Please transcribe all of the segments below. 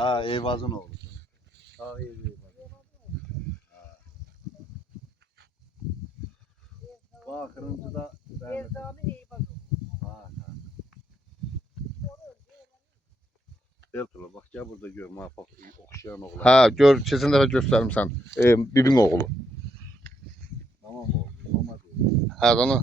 Ha, Eyvaz'ın oğlu. Ha Eyvaz. Bak Kırımcı'da Erzami Eyvaz oldu. Ha. Gel Tula bak gel burada gör muhabbet okşayan oğlan. Ha, gör, keçən dəfə göstərmisən. Bibin oğlu. Tamam oğlum. Mama diyor. Hə, onu.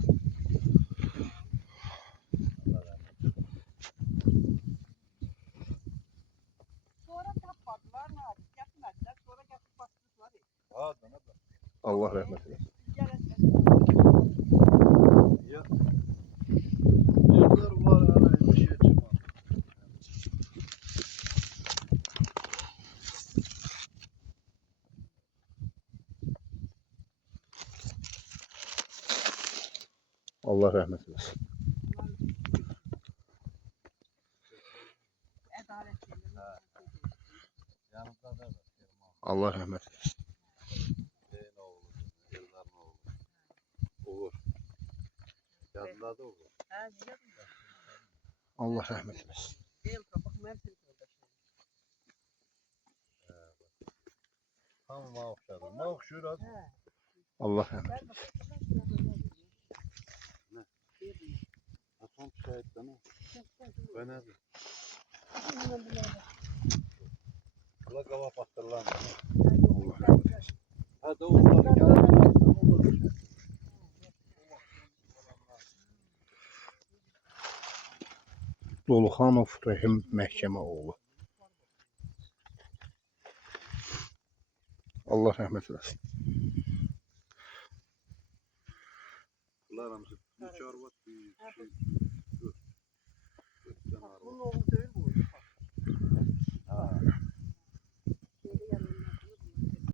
Sonra tapmadılar, ne yapayım? Getirmediler, sonra getirip bastılar. Ha dana da. Allah rəhmət eləsin. Ya. Yerler var hala bir şey çıkmadı. Allah rəhmət eləsin. Yanımda da var. Allah rəhmət eləsin. Zeyn oğlu. Yıldırım oğlu. Uğur. Yanında da Uğur. Allah rəhmət eləsin. Tam ma okşadı. Ma okşuyor az. Allah rəhmət eləsin. Atom şahitler ne? Ben ne? Kula kava patırlan. Allah rəhmət eləsin. Hadi oğulları gel. Doluxanov Rəhim Məhkəmə oğlu. Allah rəhmət eləsin. Bunlar hamısı bir çorba bir şey.